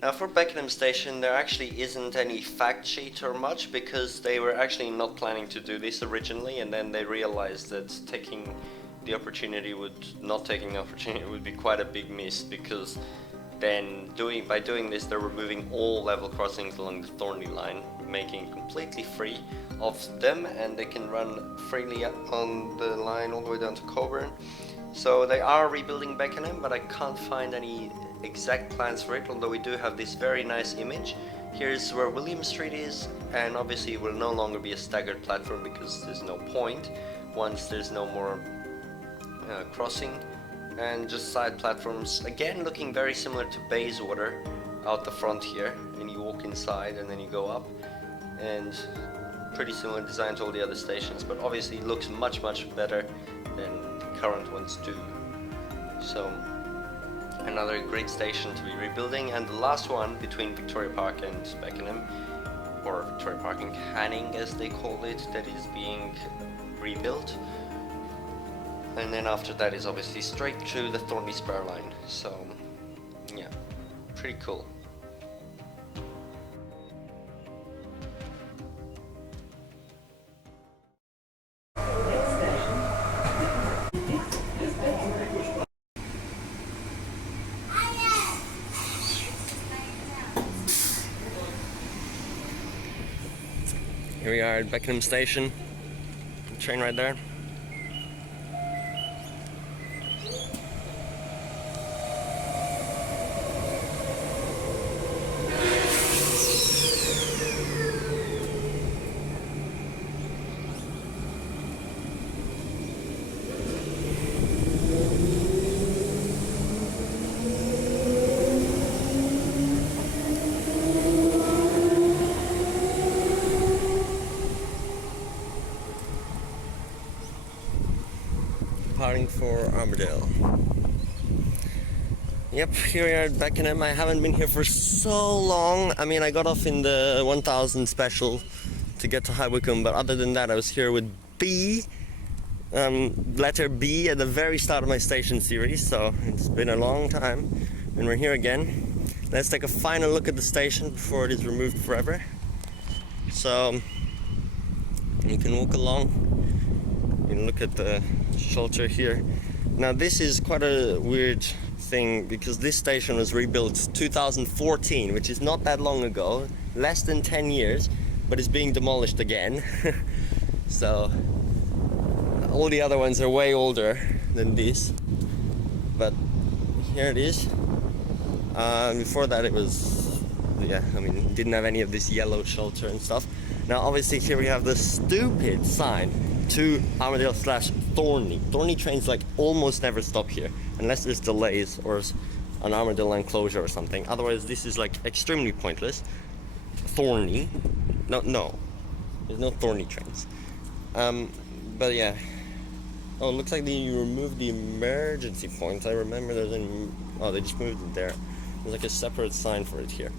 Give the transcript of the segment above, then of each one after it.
Now for Beckenham Station there actually isn't any fact sheet or much, because they were actually not planning to do this originally, and then they realized that not taking the opportunity would be quite a big miss, because then by doing this they're removing all level crossings along the Thorney line, making it completely free of them, and they can run freely on the line all the way down to Coburn. So they are rebuilding Beckenham, but I can't find any exact plans for it, although we do have this very nice image. Here's where William Street is, and obviously it will no longer be a staggered platform because there's no point once there's no more crossing, and just side platforms, again looking very similar to Bayswater out the front here, and you walk inside and then you go up, and pretty similar design to all the other stations, but obviously it looks much better than the current ones do. So another great station to be rebuilding, and the last one between Victoria Park and Beckenham, or Victoria Park and Canning as they call it, that is being rebuilt. And then after that is obviously straight to the Thorney Spur line. So yeah, pretty cool. Here we are at Beckenham Station, train right there. Departing for Armadale. Yep, here we are at Beckenham. I haven't been here for so long. I mean, I got off in the 1000 special to get to High Wycombe, but other than that I was here with B, letter B, at the very start of my station series, so it's been a long time, and we're here again. Let's take a final look at the station before it is removed forever. So you can walk along and look at the shelter here. Now this is quite a weird thing, because this station was rebuilt 2014, which is not that long ago, less than 10 years, but it's being demolished again. So all the other ones are way older than this, but here it is. Before that it was, yeah, I mean, it didn't have any of this yellow shelter and stuff. Now obviously here we have the stupid sign to Armadale / Thorney. Thorney trains like almost never stop here, unless there's delays or an Armadale line closure or something. Otherwise this is like extremely pointless. Thorney, no, there's no Thorney trains. But yeah. Oh, it looks like they removed the emergency point. I remember there's oh, they just moved it there. There's like a separate sign for it here.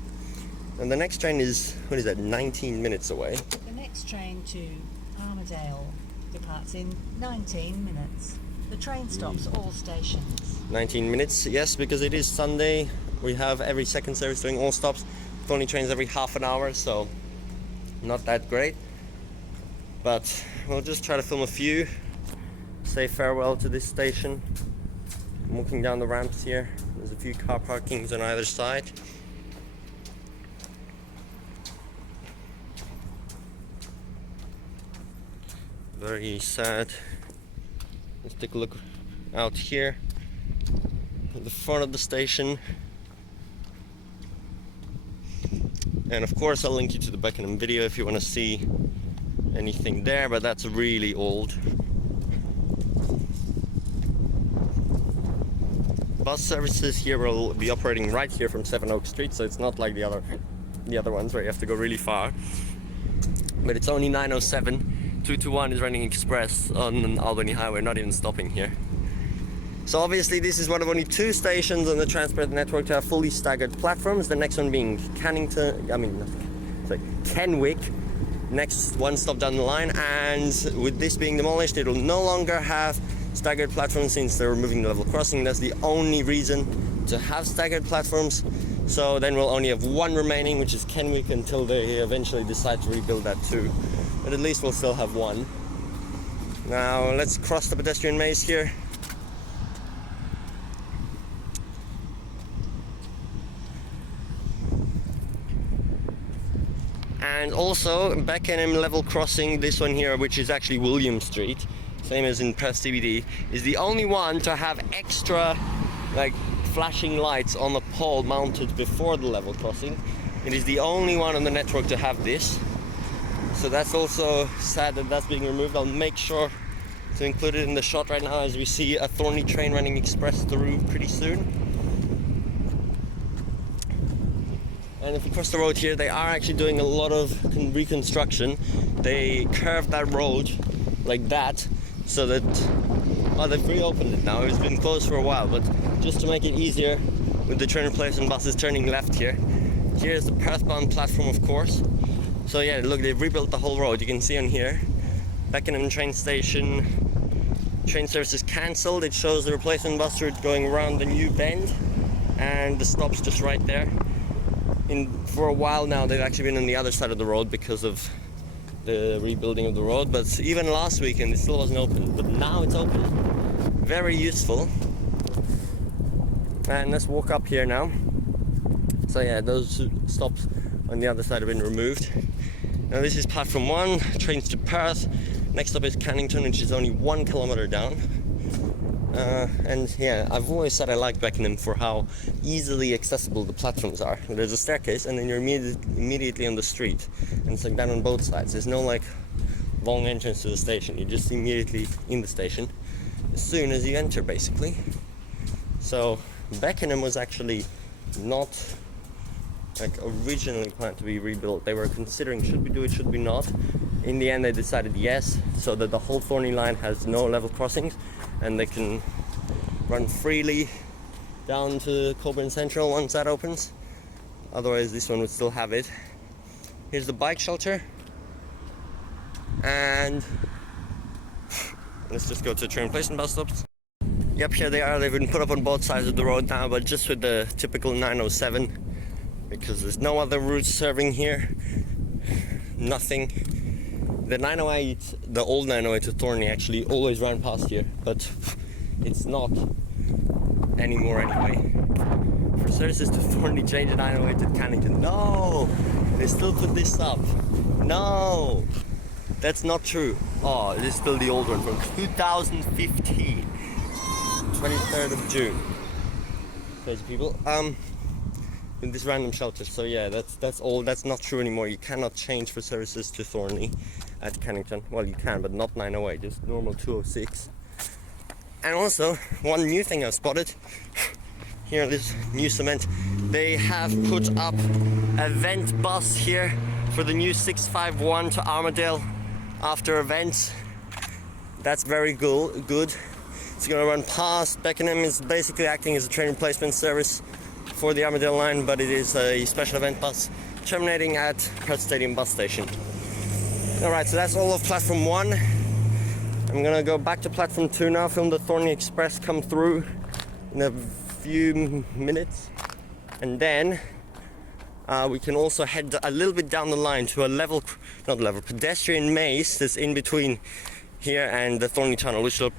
And the next train is, what is that, 19 minutes away? The next train to Armadale departs in 19 minutes. The train stops all stations. 19 minutes, yes, because it is Sunday. We have every second service doing all stops. Thorney trains every half an hour, so not that great. But we'll just try to film a few. Say farewell to this station. I'm walking down the ramps here. There's a few car parkings on either side. Very sad. Let's take a look out here at the front of the station. And of course I'll link you to the Beckenham video if you want to see anything there, but that's really old. Bus services here will be operating right here from Sevenoaks Street, so it's not like the other ones where you have to go really far. But it's only 9:07. 221 is running express on Albany Highway, not even stopping here. So obviously this is one of only 2 stations on the transport network to have fully staggered platforms. The next one being Kenwick, next one stop down the line, and with this being demolished, it will no longer have staggered platforms since they're removing the level crossing. That's the only reason to have staggered platforms. So then we'll only have one remaining, which is Kenwick, until they eventually decide to rebuild that too. But at least we'll still have one. Now let's cross the pedestrian maze here. And also Beckenham level crossing, this one here, which is actually William Street, same as in Perth CBD, is the only one to have extra like flashing lights on the pole mounted before the level crossing. It is the only one on the network to have this. So that's also sad that that's being removed. I'll make sure to include it in the shot right now as we see a Thorney train running express through pretty soon. And if we cross the road here, they are actually doing a lot of reconstruction. They curved that road like that so that, oh, they've reopened it now. It's been closed for a while, but just to make it easier with the train replacement buses turning left here. Here's the Perth-bound platform, of course. So yeah, look, they've rebuilt the whole road. You can see on here, Beckenham train station, train service is cancelled. It shows the replacement bus route going around the new bend, and the stop's just right there. For a while now, they've actually been on the other side of the road because of the rebuilding of the road, but even last weekend it still wasn't open, but now it's open. Very useful. And let's walk up here now. So yeah, those stops on the other side have been removed. Now this is platform 1, trains to Perth. Next up is Cannington, which is only 1 kilometer down. And yeah, I've always said I like Beckenham for how easily accessible the platforms are. There's a staircase and then you're immediately on the street. And it's like that on both sides. There's no like long entrance to the station. You're just immediately in the station as soon as you enter, basically. So Beckenham was actually not like originally planned to be rebuilt. They were considering, should we do it, should we not? In the end they decided yes, so that the whole Thorney line has no level crossings and they can run freely down to Coburn Central once that opens. Otherwise this one would still have it. Here's the bike shelter, and let's just go to train replacement bus stops. Yep, here they are. They've been put up on both sides of the road now, but just with the typical 907, because there's no other routes serving here. Nothing. The 908, the old 908 to Thorney actually always ran past here, but it's not anymore anyway. For services to Thorney, change the 908 to Cannington. No! They still put this up. No! That's not true. Oh, it is still the old one from 2015. 23rd of June. Crazy people. With this random shelter. So yeah, that's all. That's not true anymore. You cannot change for services to Thorney at Cannington. Well, you can, but not 908, just normal 206. And also, one new thing I've spotted here, this new cement, they have put up a vent bus here for the new 651 to Armadale after events. That's very good. It's going to run past Beckenham. Is basically acting as a train replacement service for the Armadale line, but it is a special event bus terminating at Perth Stadium bus station. Alright, so that's all of platform 1. I'm gonna go back to platform 2 now, film the Thorney Express come through in a few minutes, and then we can also head a little bit down the line to a pedestrian maze that's in between here and the Thorney Tunnel, which will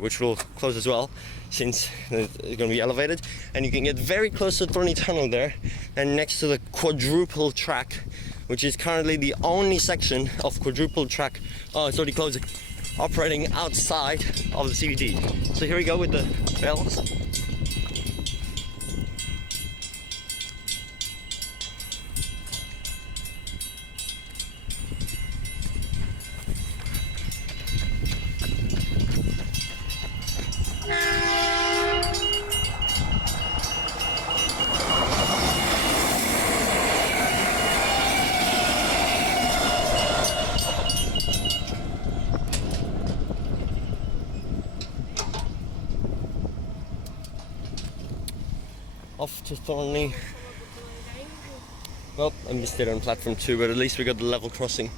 which will close as well, since it's going to be elevated, and you can get very close to the Thorney Tunnel there, and next to the quadruple track, which is currently the only section of quadruple track. Oh, it's already closing. Operating outside of the CBD. So here we go with the bells. Off to Thorney. Well, I missed it on platform 2, but at least we got the level crossing.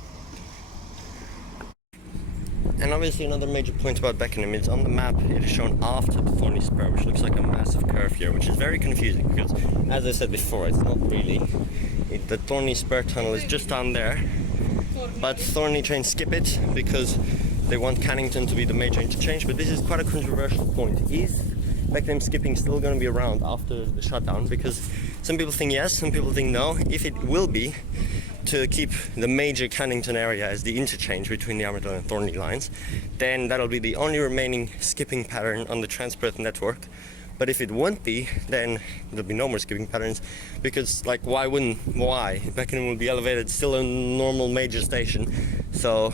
And obviously another major point about Beckenham is on the map it is shown after the Thorny Spur, which looks like a massive curve here, which is very confusing because, as I said before, it's not really. The Thorny Spur tunnel is just down there, but Thorny trains skip it because they want Cannington to be the major interchange. But this is quite a controversial point. Is Beckenham skipping still going to be around after the shutdown? Because some people think yes, some people think no. If it will be, to keep the major Cannington area as the interchange between the Armadale and Thorny lines, then that'll be the only remaining skipping pattern on the Transperth network. But if it won't be, then there'll be no more skipping patterns, because like why? Beckenham will be elevated, still a normal major station, so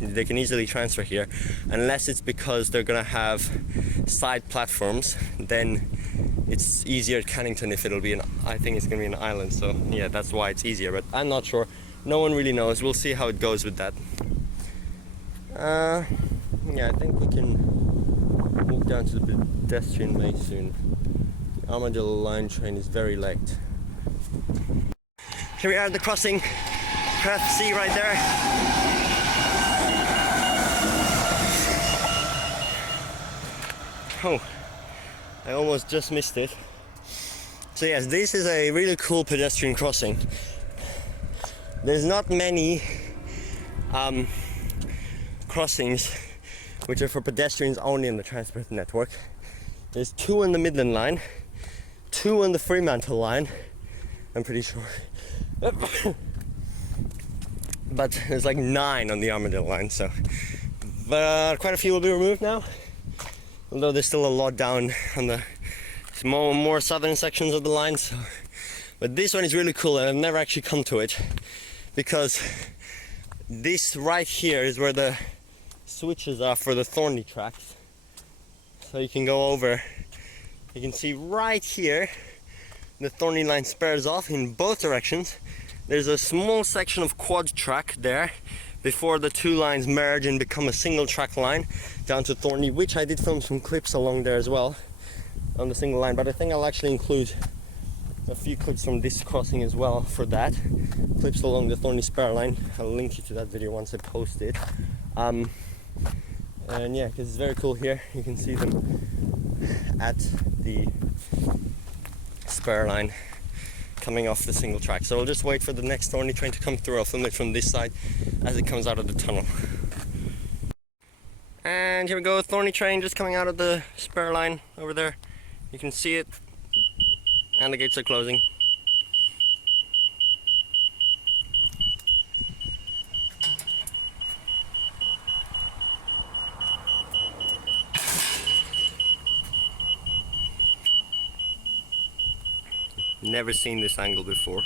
they can easily transfer here, unless it's because they're gonna have side platforms. Then it's easier at Cannington if it'll be I think it's gonna be an island, so yeah, that's why it's easier, but I'm not sure. No one really knows. We'll see how it goes with that. Yeah, I think we can walk down to the pedestrian way soon. The Armadale line train is very late. Here we are at the crossing. Perth Sea right there. Oh, I almost just missed it. So yes, this is a really cool pedestrian crossing. There's not many crossings which are for pedestrians only in the Transperth network. There's 2 on the Midland line, 2 on the Fremantle line, I'm pretty sure. But there's like 9 on the Armadale line, so. But quite a few will be removed now. Although there's still a lot down on the more southern sections of the line. So. But this one is really cool, and I've never actually come to it, because this right here is where the switches are for the Thorny tracks. So you can go over, you can see right here the Thorny line spurs off in both directions. There's a small section of quad track there before the 2 lines merge and become a single track line down to Thorny, which I did film some clips along there as well on the single line, but I think I'll actually include a few clips from this crossing as well for that. Clips along the Thorny Spur line. I'll link you to that video once I post it. And yeah, because it's very cool here. You can see them at the spur line coming off the single track. So I'll just wait for the next Thorny train to come through. I'll film it from this side as it comes out of the tunnel. And here we go, Thorny train just coming out of the spur line over there. You can see it, and the gates are closing. Never seen this angle before.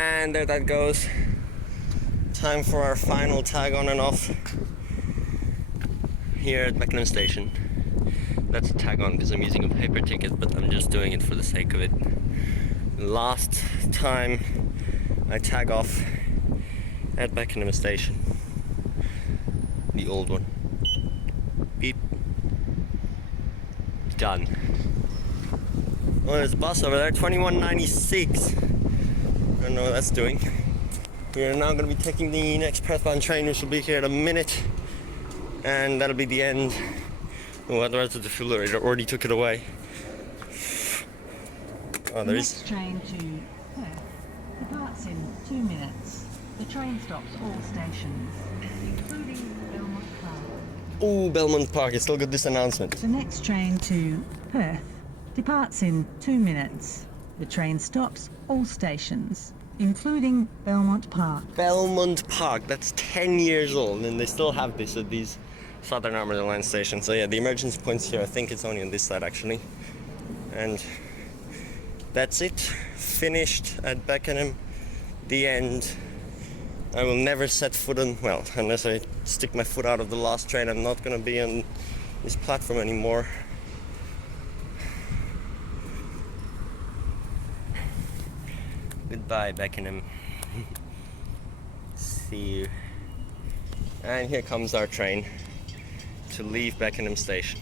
And there that goes. Time for our final tag on and off here at Beckenham Station. That's a tag on because I'm using a paper ticket, but I'm just doing it for the sake of it. Last time I tag off at Beckenham Station. The old one. Beep. Done. Oh, there's a bus over there, 2196. I don't know what that's doing. We are now going to be taking the next Perth-bound train, which will be here in a minute. And that'll be the end. Oh, the rest of the defibrillator already took it away. Oh, The there's. next train to Perth departs in 2 minutes. The train stops all stations, including Belmont Park. Oh, Belmont Park. It's still got this announcement. The next train to Perth departs in 2 minutes. The train stops all stations, including Belmont Park. Belmont Park. That's 10 years old, and they still have this at these Southern Armoured Line stations. So yeah, the emergency points here. I think it's only on this side actually. And that's it. Finished at Beckenham. The end. I will never set foot on, well, unless I stick my foot out of the last train, I'm not going to be on this platform anymore. Goodbye, Beckenham. See you. And here comes our train to leave Beckenham Station.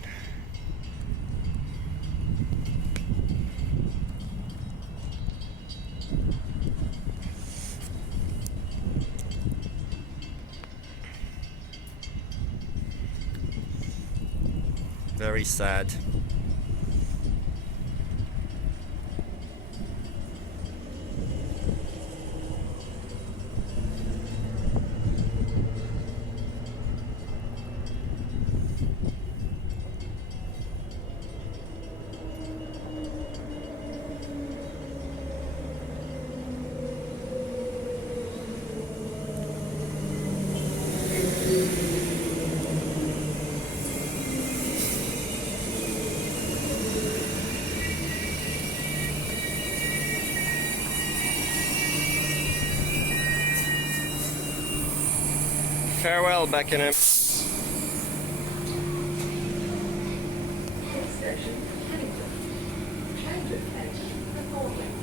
Very sad. Farewell, Beckenham. Station, Kennington. Change of attention, the following.